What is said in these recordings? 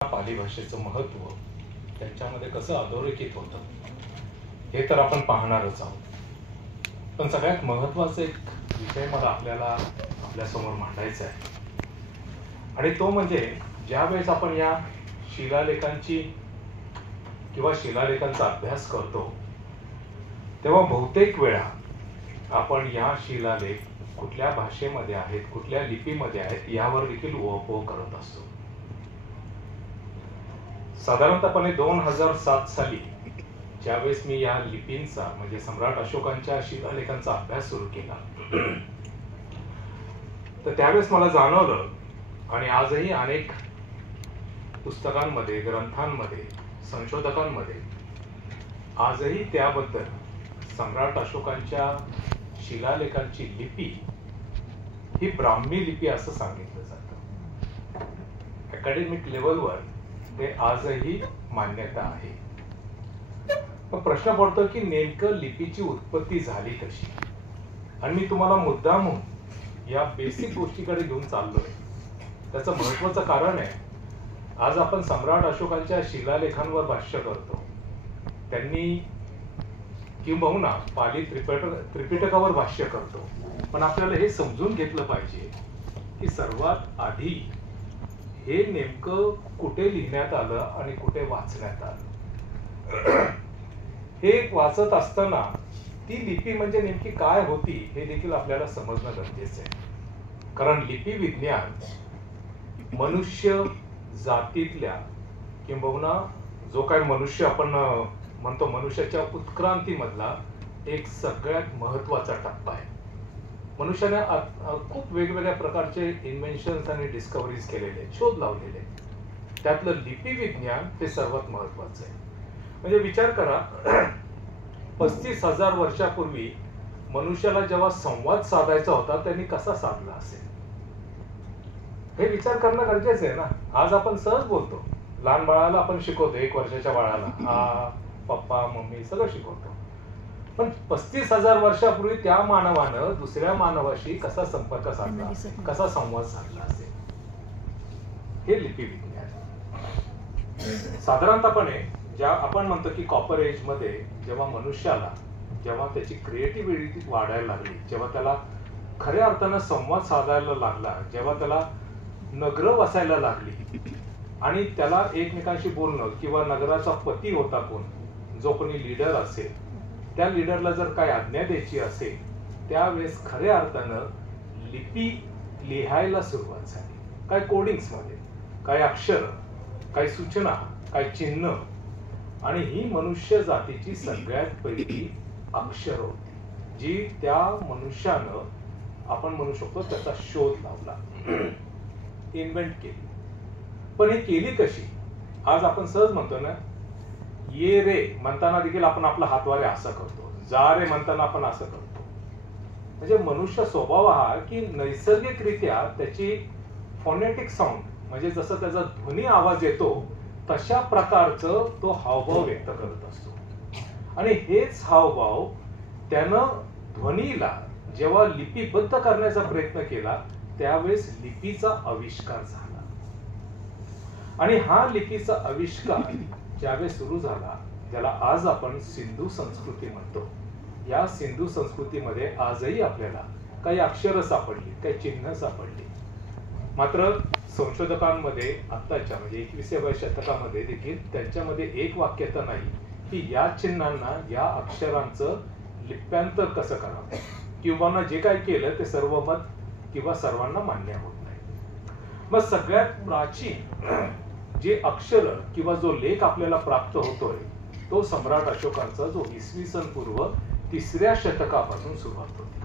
पाली भाषेचं महत्त्व त्यांच्यामध्ये कसं अधोरेखित होतं हे तर आपण पाहणारच आहोत. पण सगळ्यात महत्त्वाचा एक विषय मला आपल्यासमोर मांडायचा आहे, आणि तो म्हणजे ज्यावेळेस आपण या शिलालेखांची किंवा शिलालेखांचा अभ्यास करतो तेव्हा बहुतेक वेळा आपण या शिलालेख कुठल्या भाषेमध्ये आहेत, कुठल्या लिपीमध्ये आहेत यावर देखील उहापोह करत असतो. साधारणतपणे 2007 साली ज्यावेळेस मी या लिपींचा म्हणजे सम्राट अशोकांच्या शिलालेखांचा अभ्यास सुरू केला तर त्यावेळेस मला जाणवलं, आणि आजही अनेक पुस्तकांमध्ये, ग्रंथांमध्ये, संशोधकांमध्ये आजही त्याबद्दल सम्राट अशोकांच्या शिलालेखांची लिपी ही ब्राह्मी लिपी असं सांगितलं जातं. अकॅडमिक लेवलवर ते आजही मान्यता आहे. पण प्रश्न पडतो की नेमकं लिपीची उत्पत्ती झाली कशी, आणि मी तुम्हाला मुद्दामहून या बेसिक गोष्टीकडे घेऊन चाललोय. त्याचं महत्वाचं कारण आहे, आज आपण सम्राट अशोकांच्या शिलालेखांवर भाष्य करतो, त्यांनी किंबहुना पाली त्रिपिटकावर भाष्य करतो, पण आपल्याला हे समजून घेतलं पाहिजे की सर्वात आधी हे नेमकं कुठे लिहिण्यात आलं आणि कुठे वाचण्यात आलं. हे वाचत असताना ती लिपी म्हणजे नेमकी काय होती हे देखील आपल्याला समजणं गरजेचं आहे. कारण लिपी विज्ञान मनुष्य जातीतल्या किंबहुना जो काय मनुष्य आपण म्हणतो मनुष्याच्या उत्क्रांतीमधला एक सगळ्यात महत्वाचा टप्पा आहे. मनुष्याने खूप वेगवेगळ्या प्रकारचे इन्व्हेन्शन्स आणि डिस्कव्हरीज केलेले, शोध लावलेले, त्यातलं लिपी विज्ञान हे सर्वात महत्वाचं आहे. म्हणजे विचार करा, 35,000 वर्षापूर्वी मनुष्याला जेव्हा संवाद साधायचा होता त्यांनी कसा साधला असेल हे विचार करणं गरजेचं आहे ना. आज आपण सहज बोलतो, लहान बाळाला आपण शिकवतो, 1 वर्षाच्या बाळाला पप्पा मम्मी सगळं शिकवतो, पण 35,000 वर्षापूर्वी त्या मानवानं दुसऱ्या मानवाशी कसा संपर्क साधला असेल, कसा संवाद साधला असेल, हे लिपी विज्ञान. साधारणतपणे ज्या आपण म्हणतो की कॉपर एज मध्ये जेव्हा मनुष्याला जेव्हा त्याची क्रिएटिव्हिटी वाढायला लागली, जेव्हा त्याला खऱ्या अर्थानं संवाद साधायला लागला, जेव्हा त्याला नगरं वसायला लागली आणि त्याला एकमेकांशी बोलणं किंवा नगराचा पती होता कोण, जो कोणी लीडर असेल, त्या लीडरला जर काय आज्ञा द्यायची असेल त्यावेळेस खऱ्या अर्थानं लिपी लिहायला सुरुवात झाली. काय कोडिंग्स मध्ये, काय अक्षर, काय सूचना, काय चिन्ह, आणि ही मनुष्य जातीची सगळ्यात पहिली अक्षर होती जी त्या मनुष्यानं आपण म्हणू शकतो त्याचा शोध लावला, इन्व्हेंट केली. पण ही केली कशी? आज आपण सहज म्हणतो ना, ये रे म्हणताना देखील आपण आपला हातवारे असं करतो, जा रे म्हणताना आपण असं करतो. म्हणजे मनुष्य स्वभाव हा की नैसर्गिकरित्या त्याची फोनेटिक साऊंड म्हणजे जसं त्याचा ध्वनी आवाज येतो तशा प्रकारचं तो हावभाव व्यक्त करत असतो. आणि हेच हावभाव त्यानं ध्वनीला जेव्हा लिपीबद्ध करण्याचा प्रयत्न केला त्यावेळेस लिपीचा आविष्कार झाला. आणि हा लिपीचा आविष्कार ज्यावेळेस सुरू झाला, ज्याला आज आपण सिंधू संस्कृती म्हणतो, या सिंधू संस्कृतीमध्ये आजही आपल्याला काही अक्षरं सापडली, काही चिन्ह सापडली. मात्र संशोधकांमध्ये आत्ताच्या म्हणजे 21व्या शतकामध्ये देखील त्यांच्यामध्ये एक वाक्यता नाही की या चिन्हांना, या अक्षरांचं लिप्यांतर कसं करावं, किंवा जे काय केलं ते सर्वमत किंवा सर्वांना मान्य होत नाही. मग सगळ्यात प्राचीन जे अक्षर किंवा जो लेख आपल्याला प्राप्त होतोय तो सम्राट अशोकांचा, जो इसवी पूर्व 3ऱ्या शतकापासून सुरुवात होती.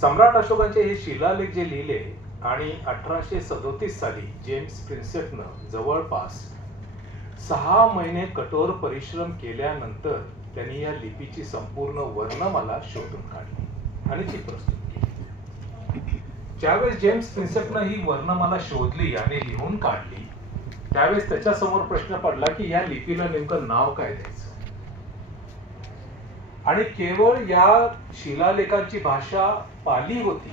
सम्राट अशोकांचे हे शिलालेख जे लिहिले आणि 1837 साली जेम्स प्रिन्सेपनं जवळपास 6 महिने कठोर परिश्रम केल्यानंतर त्यांनी या लिपीची संपूर्ण वर्णमाला शोधून काढली आणि ती प्रस्तुत केली. ज्यावेळेस जेम्स प्रिन्सेपनं ही वर्णमाला शोधली आणि लिहून काढली त्यावेळेस त्याच्यासमोर प्रश्न पडला की या लिपीला नेमकं नाव काय द्यायचं. आणि केवळ या शिलालेखांची भाषा पाली होती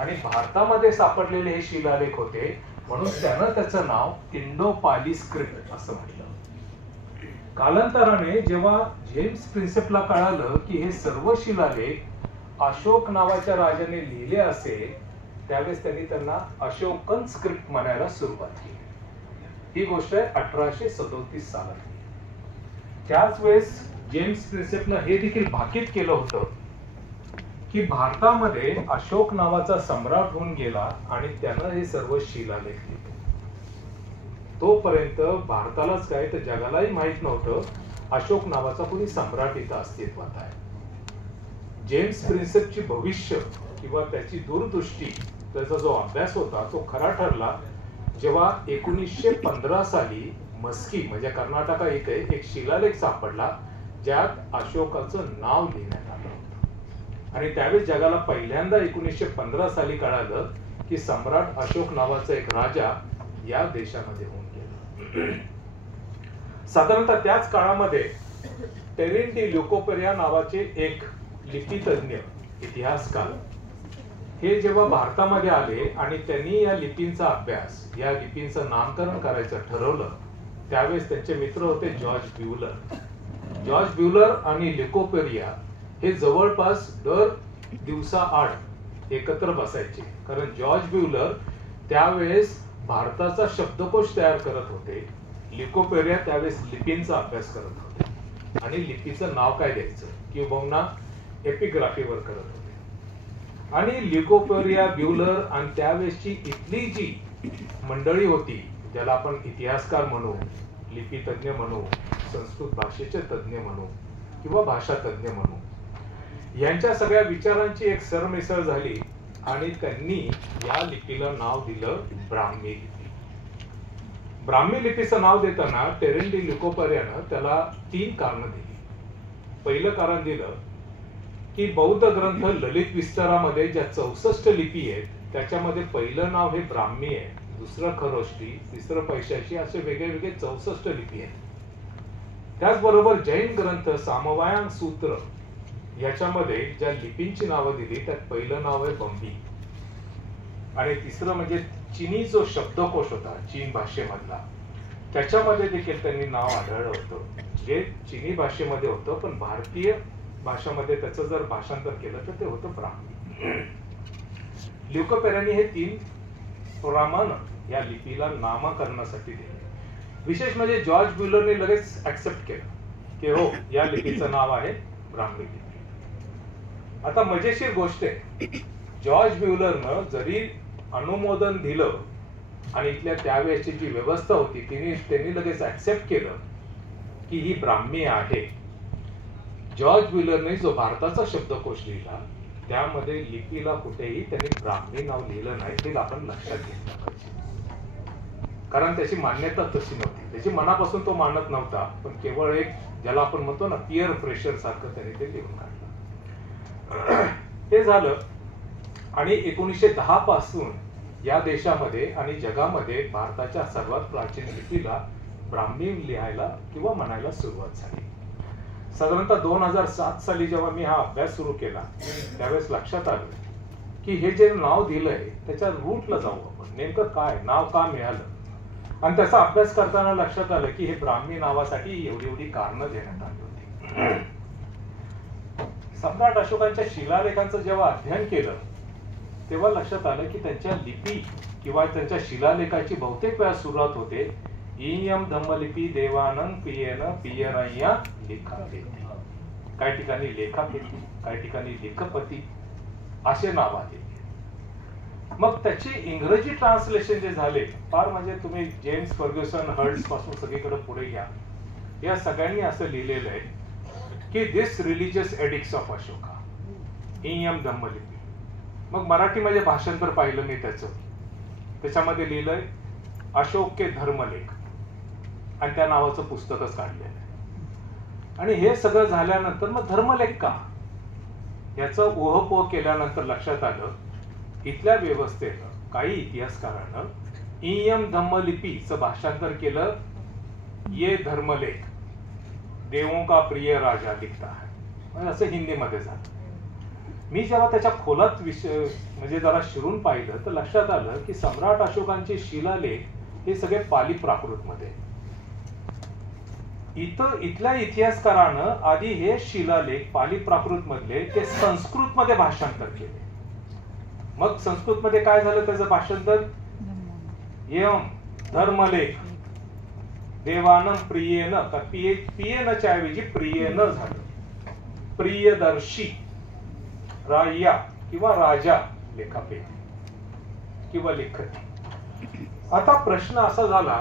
आणि भारतामध्ये सापडलेले हे शिलालेख होते, म्हणून त्यानं त्याचं नाव इंडो पाली स्क्रिप्ट असं म्हटलं. कालांतराने जेव्हा जेम्स प्रिन्सेपला कळालं की हे सर्व शिलालेख अशोक नावाच्या राजाने लिहिले असेल, त्यावेळेस त्यांनी त्यांना अशोकन स्क्रिप्ट म्हणायला सुरुवात केली. ही गोष्ट आहे 1837 सालातली. त्याच वेळेस जेम्स प्रिन्सेपला हे देखील भाकीत केलं होतं की भारतामध्ये अशोक नावाचा सम्राट होऊन गेला आणि त्यानं हे सर्व शिलालेख लिहिले. तोपर्यंत भारतालाच काय तर जगालाही माहित नव्हतं अशोक नावाचा कोणी सम्राट इथं अस्तित्वात आहे. जेम्स प्रिन्सेपची भविष्य किंवा त्याची दूरदृष्टी, त्याचा जो अभ्यास होता तो खरा ठरला जेव्हा 1915 साली मस्की म्हणजे कर्नाटका इथे एक शिलालेख सापडला ज्यात अशोकाचं नाव लिहिण्यात आलं होतं. आणि त्यावेळेस जगाला पहिल्यांदा 1915 साली कळालं की सम्राट अशोक नावाचा एक राजा या देशामध्ये होऊन गेला. साधारणतः त्याच काळामध्ये टेरेन डी ल्युकोपेरिया नावाचे एक लिपीतज्ञ इतिहासकार हे जेव्हा भारतामध्ये आले आणि त्यांनी या लिपींचा अभ्यास, या लिपींचं नामकरण करायचं ठरवलं, त्यावेळेस त्यांचे मित्र होते जॉर्ज ब्युलर. जॉर्ज ब्युलर आणि ल्युकोपेरिया हे जवळपास दर दिवसाआड एकत्र बसायचे, कारण जॉर्ज ब्युलर त्यावेळेस भारताचा शब्दकोश तयार करत होते, ल्युकोपेरिया त्यावेळेस लिपींचा अभ्यास करत होते आणि लिपीचं नाव काय द्यायचं किंवा एपिग्राफीवर करत होते. आणि ल्युकोपेरिया, ब्युलर आणि त्यावेळेसची इथली जी मंडळी होती, ज्याला आपण इतिहासकार म्हणू, लिपी तज्ञ म्हणू, संस्कृत भाषेचे तज्ञ म्हणू किंवा भाषा तज्ञ म्हणू, यांच्या सगळ्या विचारांची एक सरमिसळ झाली आणि त्यांनी या लिपीला नाव दिलं ब्राह्मी लिपी. ब्राह्मी लिपीचं नाव देताना टेरेन डी ल्युकोपेरियानं त्याला 3 कारणं दिली. पहिलं कारण दिलं की बौद्ध ग्रंथ ललित विस्तारामध्ये ज्या 64 लिपी आहेत त्याच्यामध्ये पहिलं नाव हे ब्राह्मी आहे, दुसरं खरोष्टी, तिसरं पैशाची, असे वेगळे वेगळे 64 लिपी आहेत. त्याचबरोबर जैन ग्रंथ सामवायांग सूत्र याच्यामध्ये ज्या लिपींची नावं दिली त्यात पहिलं नाव आहे बंबी आणि तिसरं म्हणजे चीनी जो शब्दकोश होता चीन भाषेमधला, त्याच्यामध्ये देखील त्यांनी नाव आढळलं होतं जे चीनी भाषेमध्ये होतं, पण भारतीय भाषामध्ये त्याचं जर भाषांतर केलं तर ते होतं ब्राह्मी. ल्युकोपेरियाने हे 3 प्रमाण या लिपीला नामकरणासाठी दिले. विशेष म्हणजे जॉर्ज ब्युलरने लगेच ऍक्सेप्ट केलं की हो, या लिपीचं नाव आहे ब्राह्मी लिपी. आता मजेशीर गोष्ट आहे, जॉर्ज ब्युलरनं जरी अनुमोदन दिलं आणि इथल्या त्यावेळेची जी व्यवस्था होती त्यांनी लगेच ऍक्सेप्ट केलं की ही ब्राह्मी आहे. जॉर्ज ब्युलरने जो भारताचा शब्दकोश लिहिला त्यामध्ये लिपीला कुठेही त्यांनी ब्राह्मी नाव लिहिलं नाही, ते आपण लक्षात घेतलं पाहिजे, कारण त्याची मान्यता तशी नव्हती, त्याची मनापासून तो मानत नव्हता, पण केवळ एक ज्याला आपण म्हणतो ना पियर प्रेशर सारखं त्यांनी ते लिहून काढलं. हे झालं आणि 1910 पासून या देशामध्ये आणि जगामध्ये भारताच्या सर्वात प्राचीन लिपीला ब्राह्मी लिहायला किंवा म्हणायला सुरुवात झाली. साधारणतः 2007 साली जेव्हा मी हा अभ्यास सुरू केला त्यावेळेस लक्षात आलं की हे जे नाव दिलंय त्याच्या रूटला जाऊ आपण, नेमकं काय नाव का मिळालं, आणि त्याचा अभ्यास करताना लक्षात आलं की हे ब्राह्मी नावासाठी एवढी कारणं देण्यात आली होती. सम्राट अशोकांच्या शिलालेखांचं जेव्हा अध्ययन केलं तेव्हा लक्षात आलं की त्यांच्या लिपी किंवा त्यांच्या शिलालेखाची बहुतेक वेळा सुरुवात होते ईयम धम्मलिपी देवानंद पियेन पियरय्या लेखापेती. काही ठिकाणी लेखापेती, काही ठिकाणी लेखपती असे नाव आले. मग त्याची इंग्रजी ट्रान्सलेशन जे झाले फार म्हणजे तुम्ही जेम्स फर्ग्युसन, हर्ट्स पासून सगळीकडे पुढे घ्या, या सगळ्यांनी असं लिहिलेलं आहे की दिस रिलिजियस एडिक्ट्स ऑफ अशोका ईयम धम्मलिपी. मग मराठीमध्ये भाषांतर पाहिलं मी त्याच्यामध्ये लिहिलंय अशोक के धर्मलेख आणि त्या नावाचं पुस्तकच काढलेलं आहे. आणि हे सगळं झाल्यानंतर मग धर्मलेख का याचं ओहपोह केल्यानंतर लक्षात आलं इथल्या व्यवस्थेनं काही इतिहासकारांना ईयम धम्मलिपीचं भाषांतर केलं ये धर्मलेख देवों का प्रिय राजा लिखता है, असं हिंदीमध्ये झालं. मी जेव्हा त्याच्या खोलात म्हणजे जरा शिरून पाहिलं तर लक्षात आलं की सम्राट अशोकांचे शिलालेख हे सगळे पाली प्राकृत मध्ये. इथल्या इतिहासकारानं आधी हे शिलालेख पाली प्राकृत मधले ते संस्कृत मध्ये भाषांतर केले. मग संस्कृत मध्ये काय झालं त्याचं भाषांतर? यम धर्मलेख देवानं प्रियेन, पियेनच्या ऐवजी प्रियेन झालं. प्रियदर्शी राया किंवा राजा लेखापेटी किंवा लेखती. आता प्रश्न असा झाला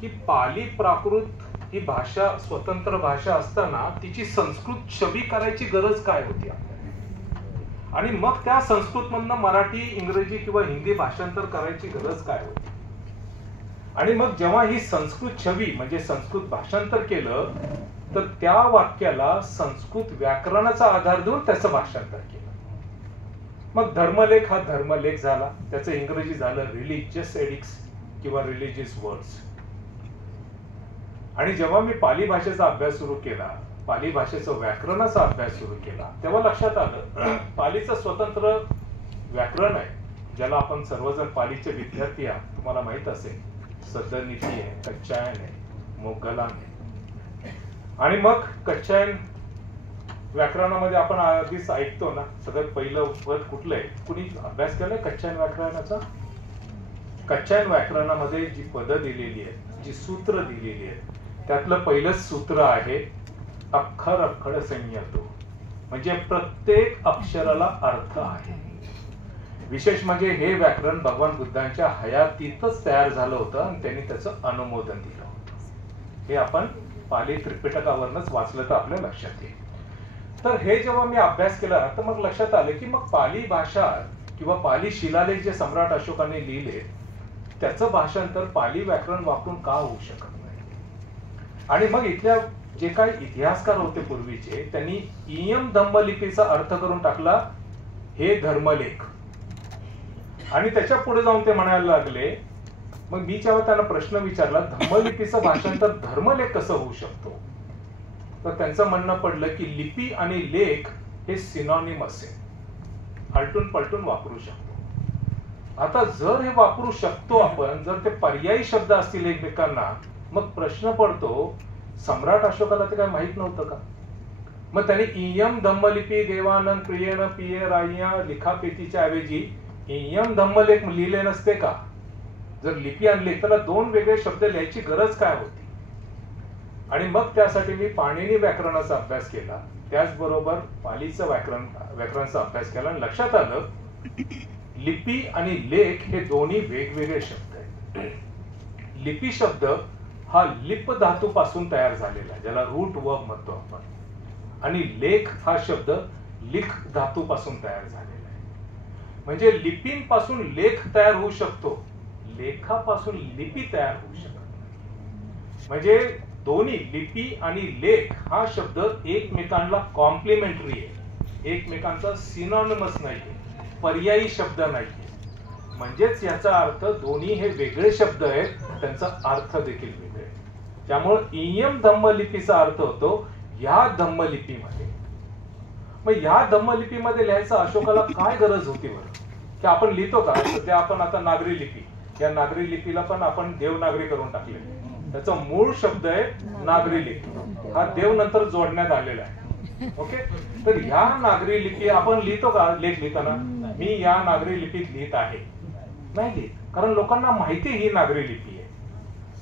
की पाली प्राकृत ही भाषा स्वतंत्र भाषा असताना तिची संस्कृत छबी करायची गरज काय होती आपल्याला, आणि मग त्या संस्कृत मधनं मराठी, इंग्रजी किंवा हिंदी भाषांतर करायची गरज काय होती. आणि मग जेव्हा ही संस्कृत छबी म्हणजे संस्कृत भाषांतर केलं तर त्या वाक्याला संस्कृत व्याकरणाचा आधार देऊन त्याचं भाषांतर केलं. मग धर्मलेख हा धर्मलेख झाला, त्याचं इंग्रजी झालं रिलिजियस एडिक्ट्स किंवा रिलिजियस वर्ड्स. आणि जेव्हा मी पाली भाषेचा अभ्यास सुरू केला, पाली भाषेचा व्याकरणाचा अभ्यास सुरू केला, तेव्हा लक्षात आलं पालीचं स्वतंत्र व्याकरण आहे, ज्याला आपण सर्वजण पालीचे विद्यार्थी आहात. तुम्हाला माहित असेल सदनीती आहे, कच्चायन आहे, मोगलान आहे. आणि मग कच्चायन व्याकरणामध्ये आपण आधीच ऐकतो ना, सगळ्यात पहिलं पद कुठलं आहे? कुणी अभ्यास केलाय कच्चायन व्याकरणाचा? कच्चायन व्याकरणामध्ये जी पदं दिलेली आहेत, जी सूत्र दिलेली आहेत, त्यातलं पहिलंच सूत्र आहे अक्षर अक्षर संयतो, म्हणजे प्रत्येक अक्षराला अर्थ आहे. विशेष म्हणजे हे व्याकरण भगवान बुद्धांच्या हयातीतच तयार झालं होतं आणि त्यांनी त्याचं अनुमोदन दिलं होतं. हे आपण पाली त्रिपिटकावरनच वाचलं तर आपल्या लक्षात येईल. तर हे जेव्हा मी अभ्यास केला तर मग लक्षात आलं की मग पाली भाषा किंवा पाली शिलालेख जे सम्राट अशोकाने लिहिले त्याचं भाषांतर पाली व्याकरण वापरून का होऊ शकत नाही. आणि मग इथल्या जे काही इतिहासकार होते पूर्वीचे, त्यांनी इयम धम्मलिपीचा अर्थ करून टाकला हे धर्मलेख. आणि त्याच्या पुढे जाऊन ते म्हणायला लागले, मग मी जेव्हा त्यांना प्रश्न विचारला धम्मलिपीचं भाषांतर धर्मलेख कसं होऊ शकतो, तर त्यांचं म्हणणं पडलं की लिपी आणि लेख हे सिनॉनिमस आहे, आलटून पलटून वापरू शकतो. आता जर हे वापरू शकतो आपण, जर ते पर्यायी शब्द असतील एकमेकांना, मग प्रश्न पडतो सम्राट अशोकाला ते काय माहित नव्हतं का? मग त्यांनी इयम धम्मलिपी देवानंद प्रियेन पिये राया लिखापेतीच्या ऐवजी इयम धम्मलेख लिहिले नसते का? जर लिपी आणली तर दोन वेगळे शब्द लिहायची गरज काय होती? आणि मग त्यासाठी मी पाणिनी व्याकरणाचा अभ्यास केला, त्याचबरोबर पालीचं व्याकरणाचा अभ्यास केला आणि लक्षात आलं लिपी आणि लेख हे दोन्ही वेगवेगळे शब्द आहेत. लिपी शब्द हा लिप धातूपासून तयार झालेला आहे, ज्याला रूट वर्ब म्हणतो आपण, आणि लेख हा शब्द लिख धातूपासून तयार झालेला आहे. म्हणजे लिपींपासून लेख तयार होऊ शकतो, लेखापासून लिपी तयार होऊ शकत नाही. म्हणजे दोन्ही लिपी आणि लेख हा शब्द एकमेकांना कॉम्प्लिमेंटरी आहे, एकमेकांचा सिनॉनिमस नाहीये, पर्यायी शब्द नाहीये. म्हणजेच याचा अर्थ दोन्ही हे वेगळे शब्द आहेत, त्यांचा अर्थ देखील वेगळे. त्यामुळे इयम धम्मलिपीचा अर्थ होतो या धम्मलिपीमध्ये. मग या धम्मलिपीमध्ये लिहायचं अशोकाला काय गरज होती बरं? की आपण लिहितो का? सध्या आपण आता नागरी लिपी, या नागरी लिपीला पण आपण देवनागरी करून टाकले. त्याचा मूळ शब्द आहे नागरी लिपी, हा देव नंतर जोडण्यात आलेला आहे. ओके, तर ह्या नागरी लिपी आपण लिहितो का? लेख लिहिताना मी या नागरी लिपीत लिहित आहे नाही लिहित, कारण लोकांना माहिती ही नागरी लिपी आहे.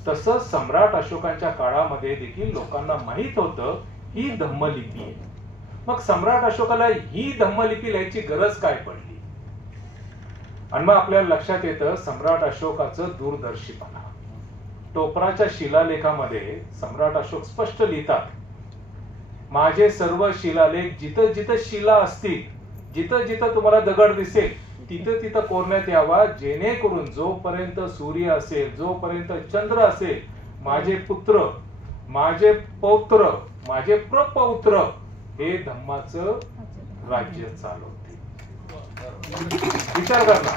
तसंच सम्राट अशोकांच्या काळामध्ये देखील लोकांना माहित होतं ही धम्मलिपी आहे. मग सम्राट अशोकाला ही धम्मलिपी लिहायची गरज काय पडली? आणि मग आपल्याला लक्षात येतं सम्राट अशोकाचं दूरदर्शीपणा. टोपराच्या शिलालेखामध्ये सम्राट अशोक स्पष्ट लिहितात, माझे सर्व शिलालेख जिथं जिथं शिला असतील, जिथं जिथं तुम्हाला दगड दिसेल तिथं तिथं कोरण्यात यावा, जेणेकरून जोपर्यंत सूर्य असेल, जोपर्यंत चंद्र असेल, माझे पुत्र, माझे पौत्र, माझे प्रपौत्र हे धम्माचं राज्य चालवतील. विचार करा,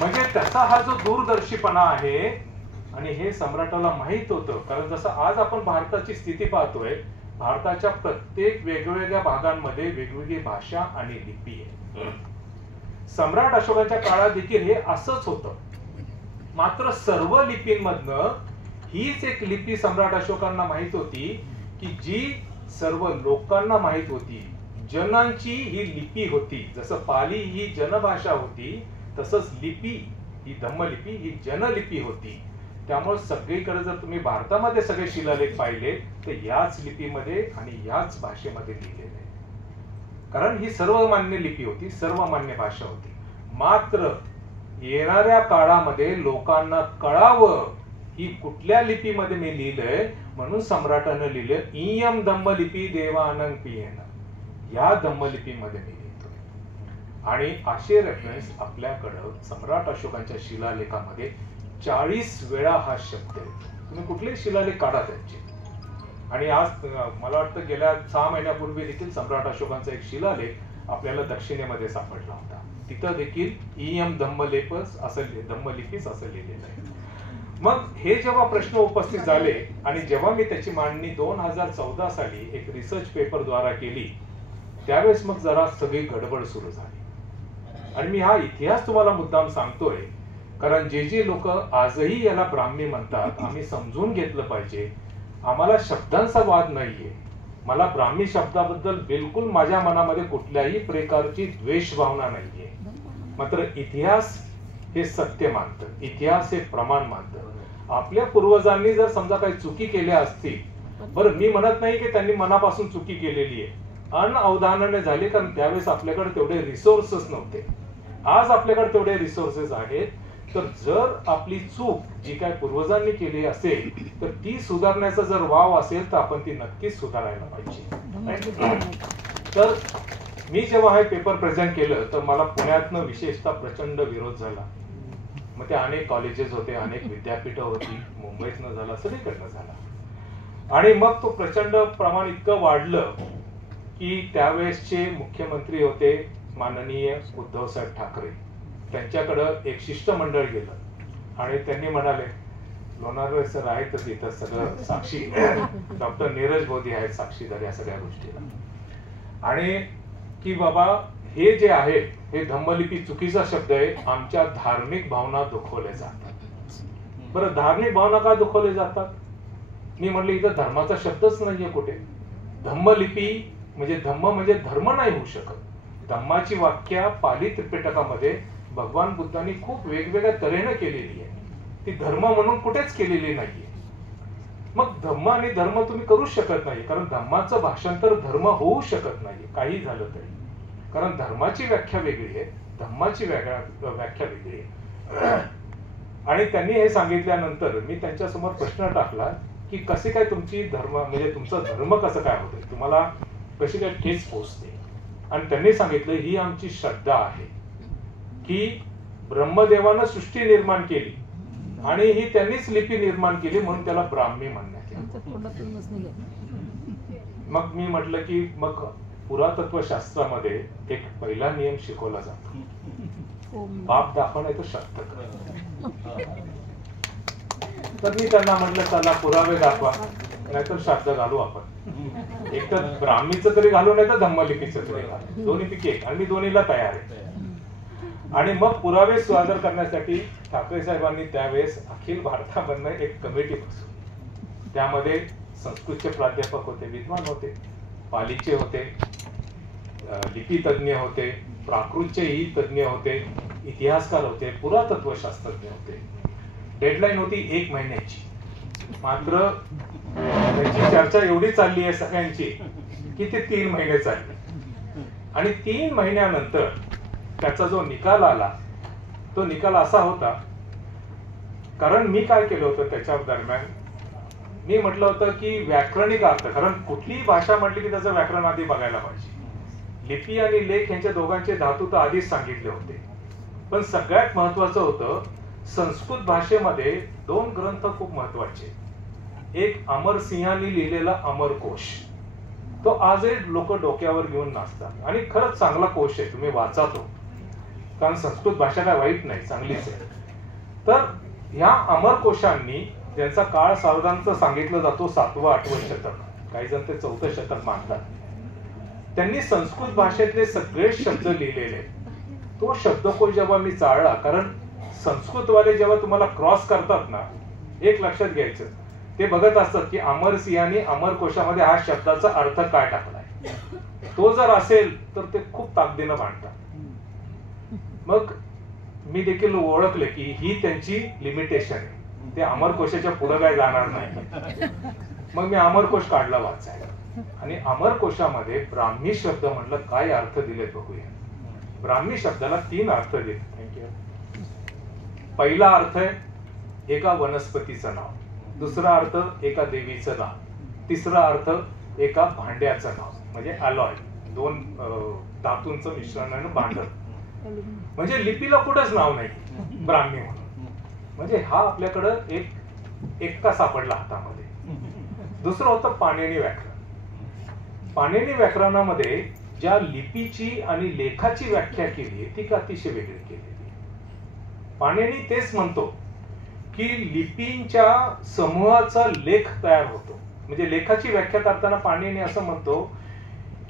म्हणजे त्याचा हा जो दूरदर्शीपणा आहे, आणि हे सम्राटाला माहित होतं. कारण जसं आज आपण भारताची स्थिती पाहतोय, भारताच्या प्रत्येक वेगवेगळ्या भागांमध्ये वेगवेगळी भाषा आणि लिपी आहे. सम्राट अशोकाच्या काळात देखील हे असंच होतं. मात्र सर्व लिपींमधनं हीच एक लिपी सम्राट अशोकांना माहित होती की जी सर्व लोकांना माहित होती. जनांची ही लिपी होती. जसं पाली ही जनभाषा होती, तसंच लिपी ही धम्मलिपी ही जनलिपी होती. त्यामुळे सगळीकडे जर तुम्ही भारतामध्ये सगळे शिलालेख पाहिले तर याच लिपीमध्ये आणि याच भाषेमध्ये लिहिलेले आहे. कारण ही सर्वमान्य लिपी होती, सर्वमान्य भाषा होती. मात्र येणाऱ्या काळामध्ये लोकांना कळावं ही कुठल्या लिपीमध्ये मी लिहिलंय, म्हणून सम्राटानं लिहिलं इयम धम्मलिपी देवानंग पियेन. या धम्मलिपीमध्ये मी लिहितोय. आणि असे रेफरन्स आपल्याकडं सम्राट अशोकांच्या शिलालेखामध्ये 40 वेळा हा शब्द आहे. तुम्ही कुठलेही शिलालेख काढा त्यांचे. आणि आज मला वाटतं गेल्या 6 महिन्यापूर्वी देखील सम्राट अशोकांचा एक शिलालेख आपल्याला दक्षिणेमध्ये सापडला होता. तिथं देखील इयम धम्मलिपीस असं लिहिलेलं आहे. मग हे जेव्हा प्रश्न उपस्थित झाले आणि जेव्हा मी त्याची मांडणी 2014 साली एक रिसर्च पेपर द्वारा केली, त्यावेळेस मग जरा सगळी गडबड सुरू झाली. आणि मी हा इतिहास तुम्हाला मुद्दाम सांगतोय कारण जे लोक आजही याला ब्राह्मी म्हणतात, आम्ही समजून घेतलं पाहिजे. आम्हाला शब्दांचा वाद नाहीये. मला ब्राह्मी शब्दाबद्दल बिलकुल माझ्या मनामध्ये कुठल्याही प्रकारची द्वेष भावना नाहीये. मात्र इतिहास हे सत्य मानतं, इतिहास हे प्रमाण मानतं. आपल्या पूर्वजांनी जर समजा काही चुकी केल्या असतील, बरं मी म्हणत नाही की त्यांनी मनापासून चुकी केलेली आहे, अनअवधानाने झाली, कारण त्यावेळेस आपल्याकडे तेवढे रिसोर्सेस नव्हते. आज आपल्याकडे तेवढे रिसोर्सेस आहेत. तर जर आपली चूक जी काय पूर्वजांनी केली असेल तर ती सुधारण्याचा जर वाव असेल तर आपण ती नक्कीच सुधारायला पाहिजे. तर मी जेव्हा हे पेपर प्रेझेंट केलं तर मला पुण्यातनं विशेषतः प्रचंड विरोध झाला. मग ते अनेक कॉलेजेस होते, अनेक विद्यापीठ होती, मुंबईतनं झाला, सगळीकडनं झाला. आणि मग तो प्रचंड प्रमाण इतकं वाढलं की त्यावेळेसचे मुख्यमंत्री होते माननीय उद्धवसाहेब ठाकरे. त्यांच्याकडं एक शिष्टमंडळ गेलं आणि त्यांनी म्हणाले, लोणावळे सर आहेतच इथं सगळं साक्षी, डॉक्टर नीरज मोदी आहेत साक्षीदार या सगळ्या गोष्टीला, आणि की बाबा हे जे आहे हे धम्मलिपी चुकीचा शब्द आहे, आमच्या धार्मिक भावना दुखवल्या जातात. बरं धार्मिक भावना का दुखवल्या जातात? मी म्हणलं इथं धर्माचा शब्दच नाहीये कुठे. धम्मलिपी म्हणजे धम्म म्हणजे धर्म नाही होऊ शकत. धम्माची व्याख्या पाली त्रिपिटकामध्ये भगवान बुद्धांनी खूप वेगवेगळ्या तऱ्हेने केलेली आहे. ती धर्म म्हणून कुठेच केलेली नाहीये. मग धम्म आणि धर्म तुम्ही करूच शकत नाही, कारण धम्माचं भाषांतर धर्म होऊ शकत नाही काही झालं तरी. कारण धर्माची व्याख्या वेगळी आहे, धम्माची व्याख्या वेगळी आहे. आणि त्यांनी हे सांगितल्यानंतर मी त्यांच्यासमोर प्रश्न टाकला की कसे काय तुमची धर्म म्हणजे तुमचा धर्म कसं काय होतोय, तुम्हाला कशी काय ठेच पोचते. आणि त्यांनी सांगितलं ही आमची श्रद्धा आहे की ब्रह्मदेवानं सृष्टी निर्माण केली आणि ही त्यांनीच लिपी निर्माण केली, म्हणून त्याला ब्राह्मी म्हणण्यात येतं. मग मी म्हटलं की मग पुरातत्व शास्त्रामध्ये एक पहिला नियम शिकवला जातो, बाप दाखवा नाही तर श्राद्ध करा. तर मी त्यांना म्हटलं चला पुरावे दाखवा नाहीतर श्राद्ध घालू आपण. एक तर ब्राह्मीचं तरी घालू नाही तर धम्मलिपीचं तरी घालू, दोन्ही पिके एक, आणि मी दोन्हीला तयार आहे. आणि मग पुरावे सादर करण्यासाठी ठाकरे साहेबांनी त्यावेळेस अखिल भारतामधनं एक कमिटी बसवली. त्यामध्ये संस्कृतचे प्राध्यापक होते, विद्वान होते, पालीचे होते, लिपी तज्ञ होते, प्राकृतचेही तज्ञ होते, इतिहासकार होते, पुरातत्व शास्त्रज्ञ होते. डेडलाईन होती 1 महिन्याची. मात्र त्याची चर्चा एवढी चालली आहे सगळ्यांची की ते 3 महिने चालले. आणि 3 महिन्यानंतर त्याचा जो निकाल आला तो निकाल असा होता, कारण मी काय केलं होतं त्याच्या दरम्यान, मी म्हटलं होतं की व्याकरणिक अर्थ, कारण कुठलीही भाषा म्हटली की त्याचं व्याकरण आधी बघायला पाहिजे. लिपी आणि लेख यांच्या दोघांचे धातू तर आधीच सांगितले होते, पण सगळ्यात महत्वाचं होतं संस्कृत भाषेमध्ये 2 ग्रंथ खूप महत्वाचे. एक अमरसिंहांनी लिहिलेला अमरकोश, तो आजही लोक डोक्यावर घेऊन नाचतात आणि खरंच चांगला कोश आहे, तुम्ही वाचा तो, कारण संस्कृत भाषा काय वाईट नाही, चांगलीच आहे. तर ह्या अमरकोशांनी ज्यांचा काळ साधारणतः सांगितलं जातो 7वं 8वं शतक, काही जण ते 4थं शतक मानतात, त्यांनी संस्कृत भाषेतले सगळे शब्द लिहिलेले तो शब्दकोश जेव्हा मी चाळला, कारण संस्कृतवाले जेव्हा तुम्हाला क्रॉस करतात ना, एक लक्षात घ्यायचं, ते बघत असतात की अमरसिंहांनी अमरकोशामध्ये हा शब्दाचा अर्थ काय टाकलाय. तो जर असेल तर ते खूप ताकदीनं मांडतात. मग मी देखील ओळखले की ही त्यांची लिमिटेशन आहे, ते अमरकोशाच्या पुढे काय जाणार नाही. मग मी अमरकोश काढला वाचायला, आणि अमरकोशामध्ये ब्राह्मी शब्द म्हटलं काय अर्थ दिले बघूया. ब्राह्मी शब्दाला 3 अर्थ दिले. पहिला अर्थ आहे एका वनस्पतीचं नाव, दुसरा अर्थ एका देवीचं नाव, तिसरा अर्थ एका भांड्याचं नाव, म्हणजे अलॉय, 2 धातूंचं मिश्रणानं भांड. म्हणजे लिपीला कुठंच नाव नाही ब्राह्मी म्हणून. म्हणजे हा आपल्याकडं एक एक्का सापडला हातामध्ये. दुसरं होतं पाणिनी व्याकरण. पाणिनी व्याकरणामध्ये ज्या लिपीची आणि लेखाची व्याख्या केली ती अतिशय वेगळी केलेली. पाणिनी तेच म्हणतो की लिपींच्या समूहाचा लेख तयार होतो. म्हणजे लेखाची व्याख्या करताना पाणिनी असं म्हणतो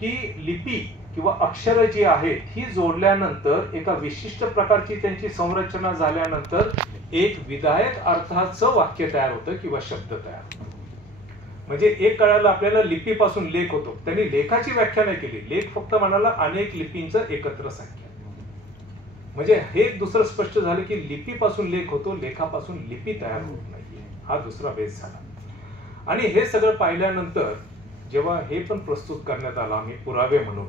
की लिपी किंवा अक्षर जी आहेत ही जोडल्यानंतर एका विशिष्ट प्रकारची त्यांची संरचना झाल्यानंतर एक विधायक अर्थाचं वाक्य तयार होतं किंवा शब्द तयार होतो. म्हणजे एक कळालं आपल्याला लिपीपासून लेख होतो. त्यांनी लेखाची व्याख्या नाही केली, लेख फक्त म्हणाला अनेक लिपींचं एकत्र संख्या. म्हणजे हे दुसरं स्पष्ट झालं की लिपीपासून लेख होतो, लेखापासून लिपी तयार होत नाहीये. हा दुसरा बेस झाला. आणि हे सगळं पाहिल्यानंतर जेव्हा हे पण प्रस्तुत करण्यात आला आम्ही पुरावे म्हणून,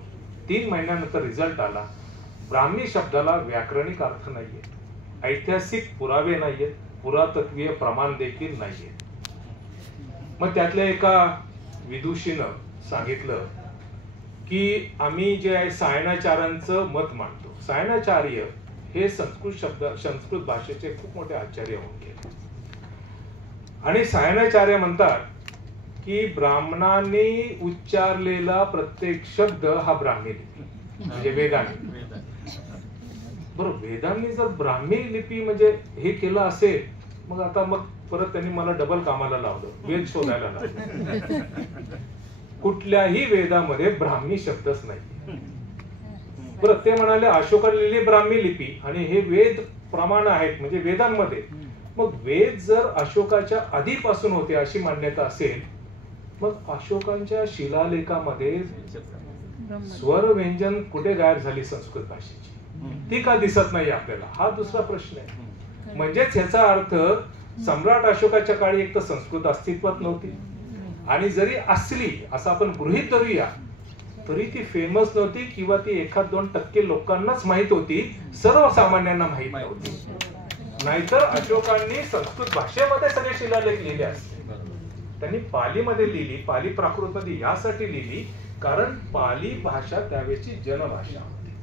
3 महिन्यानंतर रिझल्ट आला. ब्राह्मी शब्दाला व्याकरणिक अर्थ नाहीये, ऐतिहासिक पुरावे नाहीयेत, पुरातत्वीय प्रमाण देखील नाहीये. मग त्यातल्या एका विदुषीनं सांगितलं की आम्ही जे आहे सायणाचार्यांचं मत मांडतो. सायणाचार्य हे संस्कृत भाषेचे खूप मोठे आचार्य होऊन गेले. आणि सायणाचार्य म्हणतात की ब्राह्मणांनी उच्चारलेला प्रत्येक शब्द हा ब्राह्मी लिपी, म्हणजे वेदांनी. बरोबर, वेदांनी जर ब्राह्मी लिपी म्हणजे हे केलं असेल, मग आता मग परत त्यांनी मला डबल कामाला लावलं, वेद शोधायला लावलं. कुठल्याही वेदामध्ये ब्राह्मी शब्दच नाही. बरं, ते म्हणाले अशोकाने लिहिली ब्राह्मी लिपी आणि हे वेद प्रमाण आहेत म्हणजे वेदांमध्ये. मग वेद जर अशोकाच्या आधीपासून होते अशी मान्यता असेल, मग अशोकांच्या शिलालेखामध्ये स्वर व्यंजन कुठे गायब झाली संस्कृत भाषेची, ती का दिसत नाही आपल्याला, हा दुसरा प्रश्न आहे. म्हणजेच ह्याचा अर्थ सम्राट अशोकाच्या काळी एक तर संस्कृत अस्तित्वात नव्हती, आणि जरी असली असं आपण गृहीत धरूया तरी ती फेमस नव्हती, किंवा ती 1-2% लोकांनाच माहित होती, सर्वसामान्यांना माहित नव्हती. नाहीतर अशोकांनी संस्कृत भाषेमध्ये सगळे शिलालेख लिहिले असते. त्यांनी पालीमध्ये लिहिली, पाली प्राकृतमध्ये यासाठी लिहिली कारण पाली भाषा त्यावेळेची जनभाषा होती.